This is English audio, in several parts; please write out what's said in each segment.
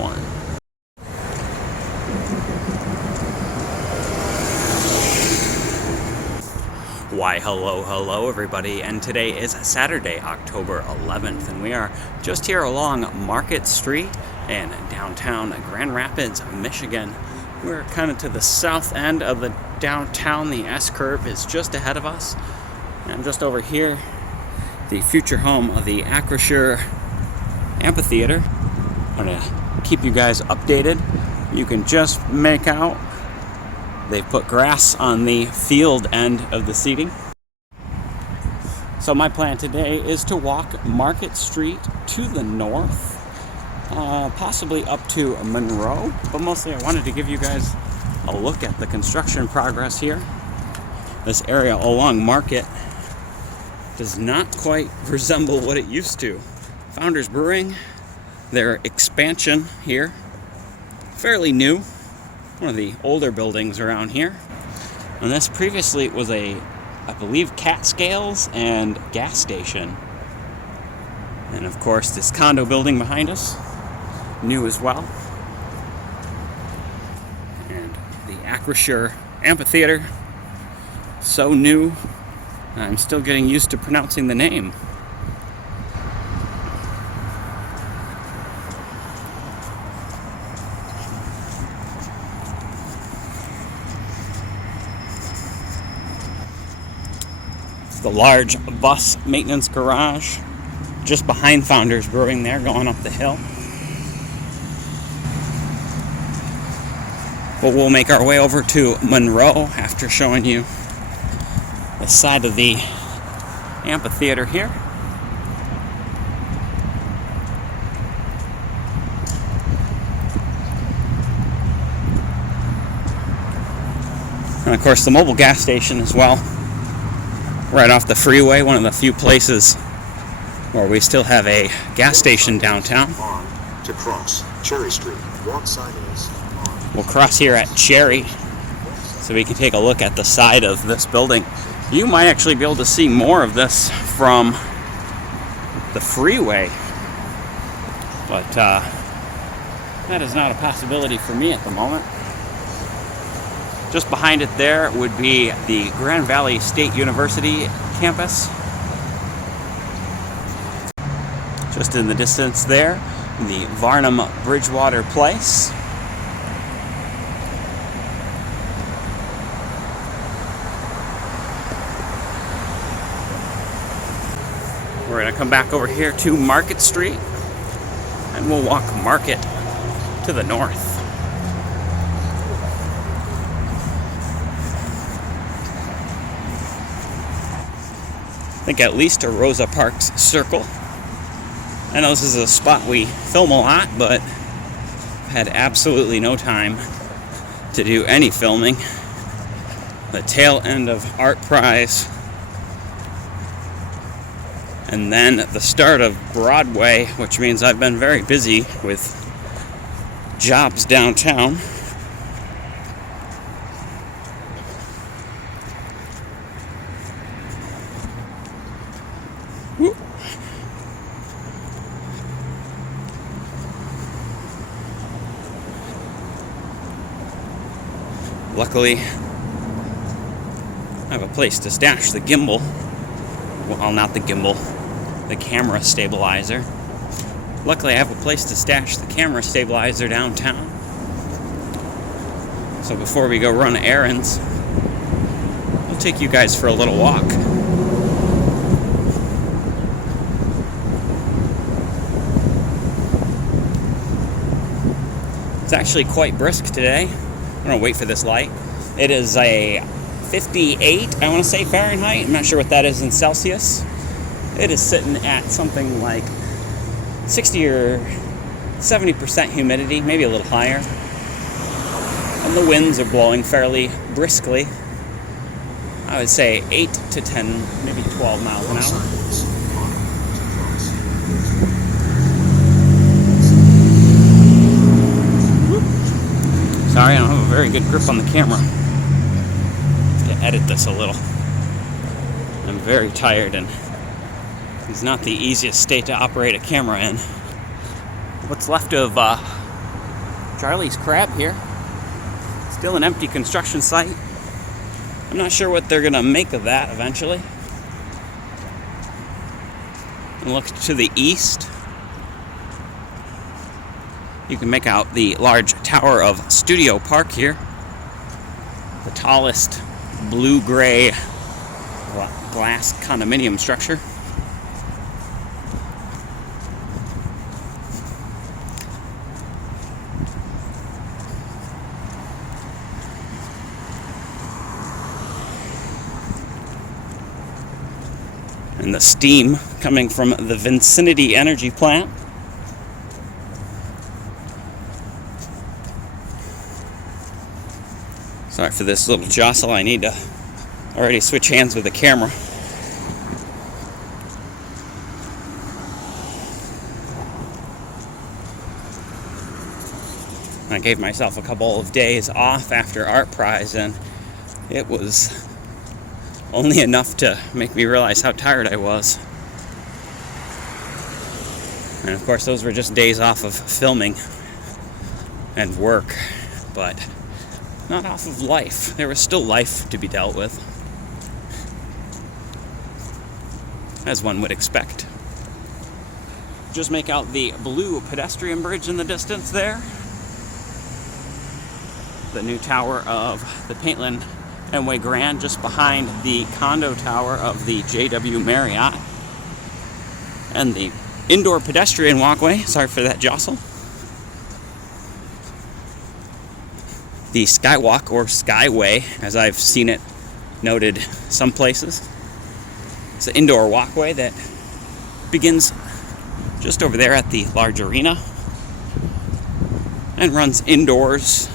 one. Why, hello everybody, and today is Saturday, October 11th, and we are just here along Market Street in downtown Grand Rapids, Michigan. We're kind of to the south end of the downtown. The S-curve is just ahead of us, and just over here, the future home of the Acrisure Amphitheater. I'm going to keep you guys updated. You can just make out they've put grass on the field end of the seating. So my plan today is to walk Market Street to the north, possibly up to Monroe, but mostly I wanted to give you guys a look at the construction progress here. This area along Market does not quite resemble what it used to. Founders Brewing, their expansion here, fairly new. One of the older buildings around here. And this previously was I believe, cat scales and gas station. And of course, this condo building behind us, new as well. And the Acrisure Amphitheater, so new, I'm still getting used to pronouncing the name. The large bus maintenance garage just behind Founders Brewing there, going up the hill. But we'll make our way over to Monroe after showing you the side of the amphitheater here. And of course the mobile gas station as well. Right off the freeway, one of the few places where we still have a gas station downtown. On to cross Cherry Street. Walk sign is on. We'll cross here at Cherry so we can take a look at the side of this building. You might actually be able to see more of this from the freeway, but that is not a possibility for me at the moment. Just behind it there would be the Grand Valley State University campus. Just in the distance there, the Varnum Bridgewater Place. We're going to come back over here to Market Street, and we'll walk Market to the north. I think at least a Rosa Parks Circle. I know this is a spot we film a lot, but had absolutely no time to do any filming. The tail end of Art Prize, and then the start of Broadway, which means I've been very busy with jobs downtown. Luckily, I have a place to stash the gimbal. Well, not the gimbal, the camera stabilizer. Luckily, I have a place to stash the camera stabilizer downtown. So before we go run errands, we'll take you guys for a little walk. It's actually quite brisk today. I'm going to wait for this light. It is a 58, I want to say, Fahrenheit. I'm not sure what that is in Celsius. It is sitting at something like 60 or 70% humidity, maybe a little higher. And the winds are blowing fairly briskly. I would say 8 to 10, maybe 12 miles an hour. Sorry, I don't have a very good grip on the camera. To edit this a little. I'm very tired, and it's not the easiest state to operate a camera in. What's left of Charlie's Crab here. Still an empty construction site. I'm not sure what they're gonna make of that eventually. And look to the east. You can make out the large tower of Studio Park here. The tallest blue-gray glass condominium structure. And the steam coming from the Vicinity Energy Plant. Sorry for this little jostle. I need to already switch hands with the camera. I gave myself a couple of days off after Art Prize, and it was only enough to make me realize how tired I was. And of course, those were just days off of filming and work, but not off of life. There was still life to be dealt with, as one would expect. Just make out the blue pedestrian bridge in the distance there. The new tower of the Paintland Enway Grand, just behind the condo tower of the JW Marriott. And the indoor pedestrian walkway, sorry for that jostle. The Skywalk, or Skyway, as I've seen it noted some places. It's an indoor walkway that begins just over there at the large arena and runs indoors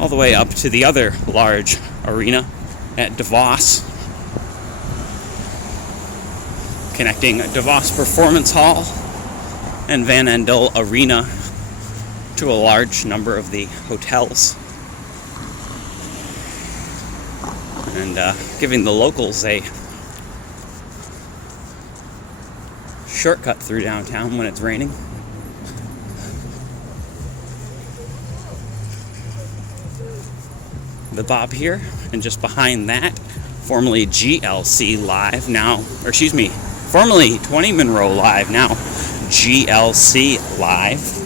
all the way up to the other large arena at DeVos, connecting DeVos Performance Hall and Van Andel Arena to a large number of the hotels, and giving the locals a shortcut through downtown when it's raining. The Bob here, and just behind that, formerly GLC Live, formerly 20 Monroe Live, now GLC Live.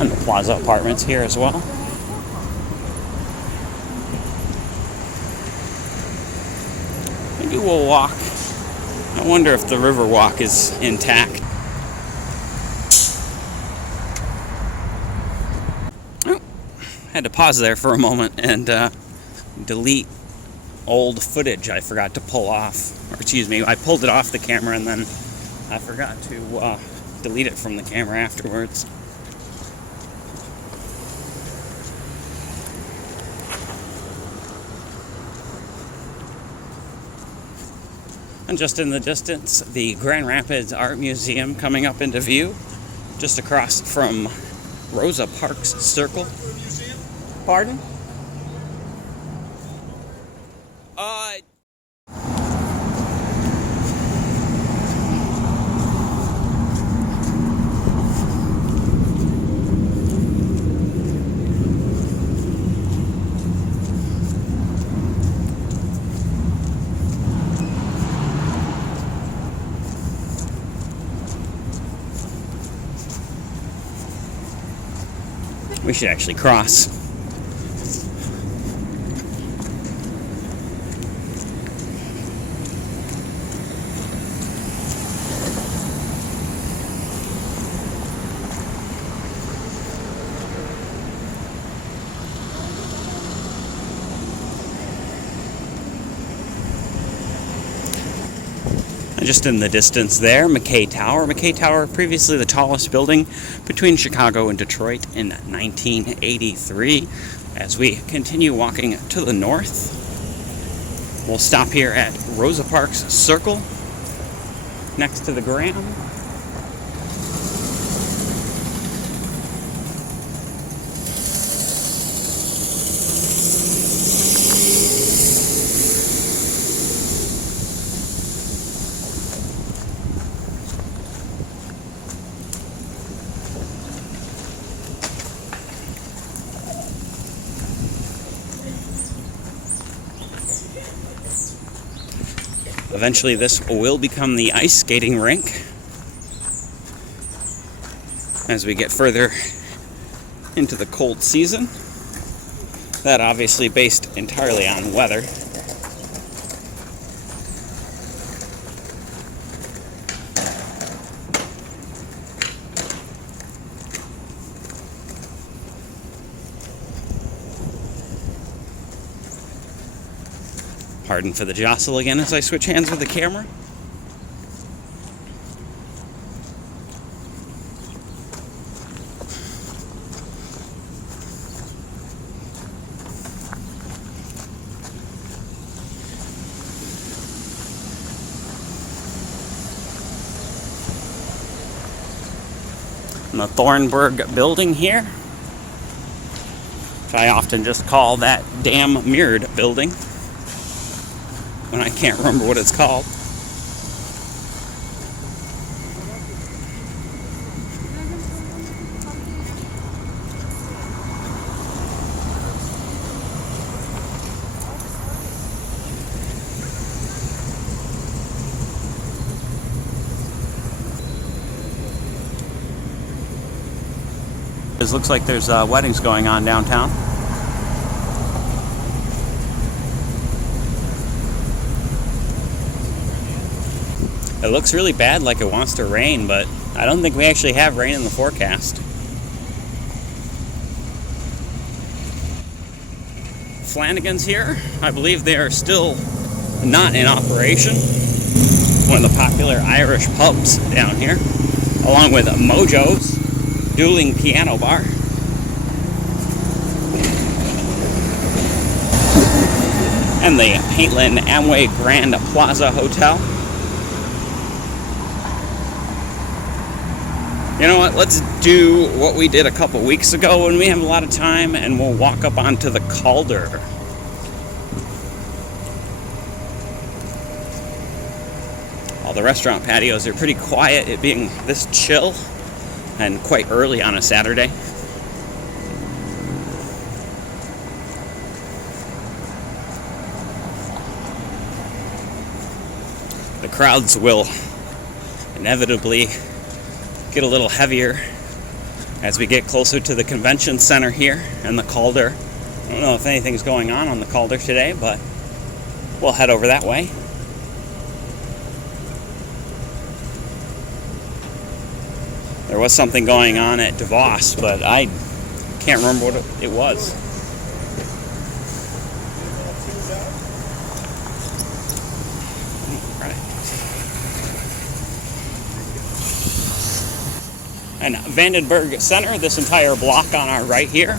And the Plaza Apartments here as well. Maybe we'll walk. I wonder if the Riverwalk is intact. Had to pause there for a moment and delete old footage I forgot to pull off. Or excuse me, I pulled it off the camera and then I forgot to delete it from the camera afterwards. And just in the distance, the Grand Rapids Art Museum coming up into view, just across from Rosa Parks Circle. Pardon? We should actually cross. Just in the distance there, McKay Tower. McKay Tower, previously the tallest building between Chicago and Detroit in 1983. As we continue walking to the north, we'll stop here at Rosa Parks Circle, next to the Graham. Eventually this will become the ice skating rink as we get further into the cold season. That obviously based entirely on weather. Pardon for the jostle again as I switch hands with the camera. And the Thornburg building here, which I often just call that damn mirrored building when I can't remember what it's called. It looks like there's weddings going on downtown. It looks really bad, like it wants to rain, but I don't think we actually have rain in the forecast. Flanagan's here. I believe they are still not in operation. One of the popular Irish pubs down here, along with Mojo's Dueling Piano Bar. And the Paintland Amway Grand Plaza Hotel. You know what, let's do what we did a couple weeks ago when we have a lot of time, and we'll walk up onto the Calder. All the restaurant patios are pretty quiet, it being this chill and quite early on a Saturday. The crowds will inevitably get a little heavier as we get closer to the convention center here and the Calder. I don't know if anything's going on the Calder today, but we'll head over that way. There was something going on at DeVos, but I can't remember what it was. And Vandenberg Center, this entire block on our right here,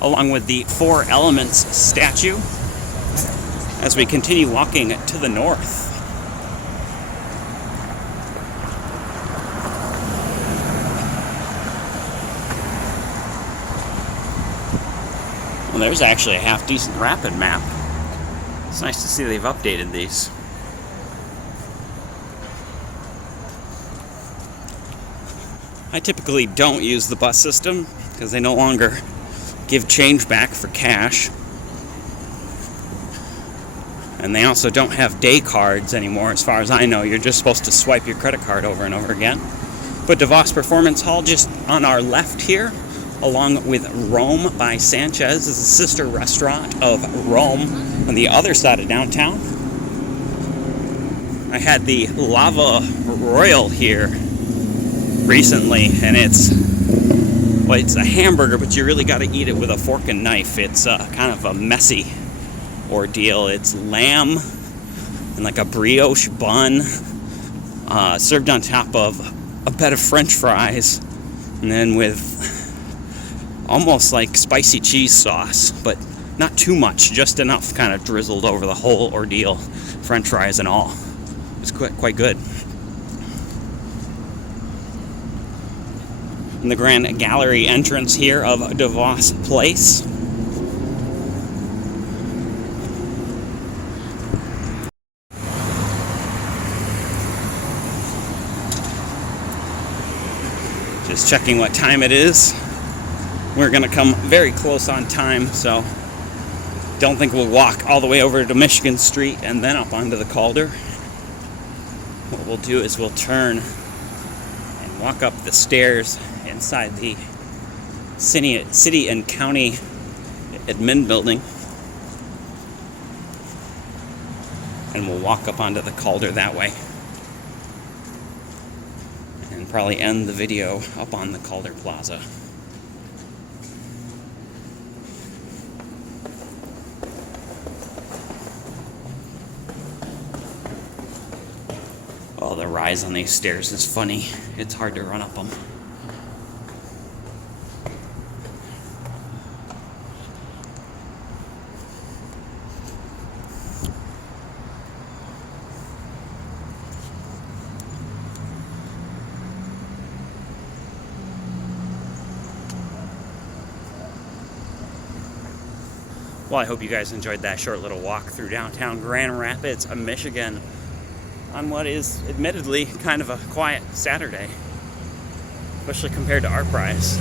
along with the Four Elements statue, as we continue walking to the north. Well, there's actually a half-decent rapid map. It's nice to see they've updated these. I typically don't use the bus system because they no longer give change back for cash. And they also don't have day cards anymore, as far as I know. You're just supposed to swipe your credit card over and over again. But DeVos Performance Hall, just on our left here, along with Rome by Sanchez, is a sister restaurant of Rome on the other side of downtown. I had the Lava Royal here recently, and it's a hamburger, but you really got to eat it with a fork and knife. It's kind of a messy ordeal. It's lamb and like a brioche bun, served on top of a bed of French fries, and then with almost like spicy cheese sauce, but not too much, just enough kind of drizzled over the whole ordeal, French fries and all. It's quite good. In the grand gallery entrance here of DeVos Place. Just checking what time it is. We're going to come very close on time, so don't think we'll walk all the way over to Michigan Street and then up onto the Calder. What we'll do is we'll turn and walk up the stairs inside the city and county admin building, and we'll walk up onto the Calder that way, and probably end the video up on the Calder Plaza. Oh, the rise on these stairs is funny. It's hard to run up them. Well, I hope you guys enjoyed that short little walk through downtown Grand Rapids, Michigan, on what is admittedly kind of a quiet Saturday, especially compared to our price.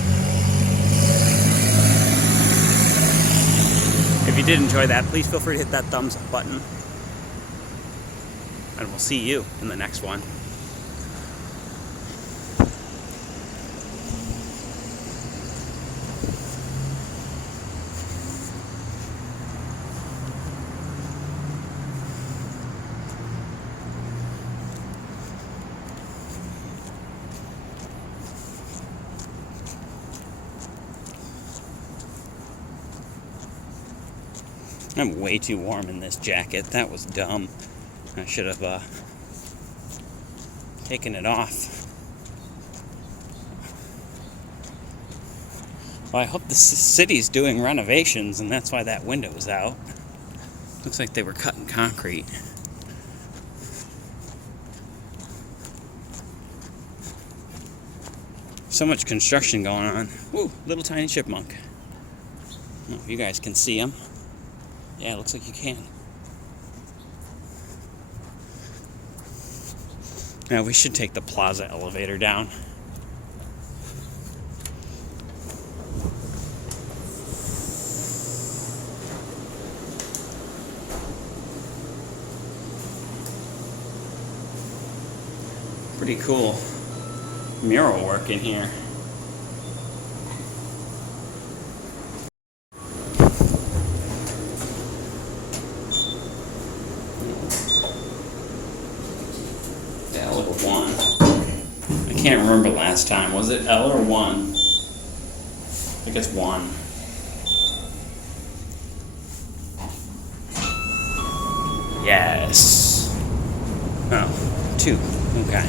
If you did enjoy that, please feel free to hit that thumbs up button, and we'll see you in the next one. I'm way too warm in this jacket. That was dumb. I should have taken it off. Well, I hope the city's doing renovations, and that's why that window is out. Looks like they were cutting concrete. So much construction going on. Ooh, little tiny chipmunk. I don't know if you guys can see him. Yeah, it looks like you can. Now we should take the Plaza elevator down. Pretty cool mural work in here. One. I can't remember last time. Was it L or 1? I think it's 1. Yes. Oh, 2. Okay.